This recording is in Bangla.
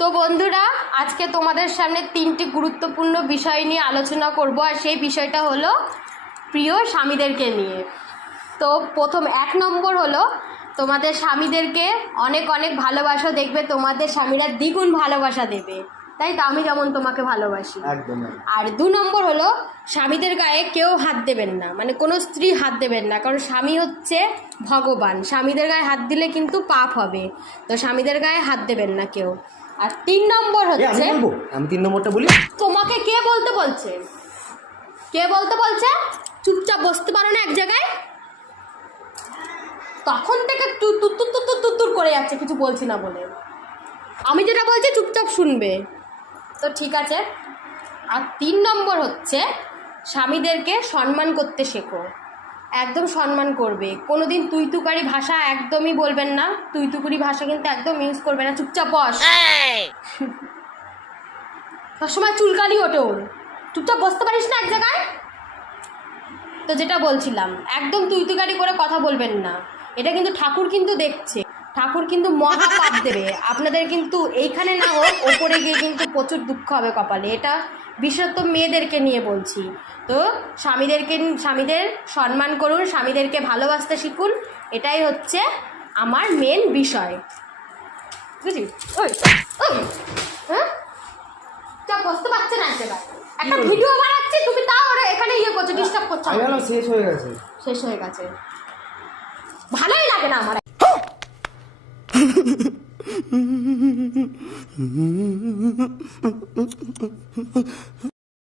তো বন্ধুরা, আজকে তোমাদের সামনে 3টি গুরুত্বপূর্ণ বিষয় নিয়ে আলোচনা করব, আর সেই বিষয়টা হলো প্রিয় স্বামীদেরকে নিয়ে। তো প্রথম 1 নম্বর হলো তোমাদের স্বামীদেরকে অনেক অনেক ভালোবাসা, দেখবে তোমাদের স্বামীরা দ্বিগুণ ভালোবাসা দেবে, তাই তো? আমি যেমন তোমাকে ভালোবাসি। আর 2 নম্বর হলো স্বামীদের গায়ে কেউ হাত দেবেন না, মানে কোনো স্ত্রী হাত দেবেন না, কারণ স্বামী হচ্ছে ভগবান। স্বামীদের গায়ে হাত দিলে কিন্তু পাপ হবে, তো স্বামীদের গায়ে হাত দেবেন না কেউ। আর 3 নম্বর হচ্ছে, আমি 3 নম্বরটা বলি। তোমাকে কে বলতে বলছে? কে বলতে বলছে? চুপচাপ বসতে পারো না এক জায়গায়? তখন থেকে তুর করে যাচ্ছে, কিছু বলছি না বলে। আমি যেটা বলছি চুপচাপ শুনবে, তো ঠিক আছে। আর 3 নম্বর হচ্ছে স্বামীদেরকে সম্মান করতে শেখো, একদম সম্মান করবে। কোনোদিন তুই তুকারি ভাষা একদমই বলবেন না, তুই তুকুরি ভাষা কিন্তু একদম ইউজ করবে না। চুপচাপ বস, সবসময় চুলকানি ওঠে ওর, চুপচাপ বসতে পারিস না এক জায়গায়? তো যেটা বলছিলাম, একদম তুই তুকারি করে কথা বলবেন না, এটা কিন্তু ঠাকুর কিন্তু দেখছে, ঠাকুর কিন্তু মহা পাপ দেবে আপনাদের। কিন্তু এইখানে না হোক, ওপরে গিয়ে কিন্তু প্রচুর দুঃখ হবে কপালে। এটা বিশেষত মেয়েদেরকে নিয়ে বলছি। তো স্বামীদের সম্মান করুন, স্বামীদেরকে ভালোবাসতে শিখুন, এটাই হচ্ছে আমার মেন বিষয়, বুঝলি? ওই ওই হ্যাঁ, চাপ বসতে পারছে না একটা ভিডিও বানাচ্ছি, তুমি তাও ওরা এখানে ইয়ে করছো, ডিস্টার্ব করছো। শেষ হয়ে গেছে, শেষ হয়ে গেছে, ভালোই লাগে না আমার।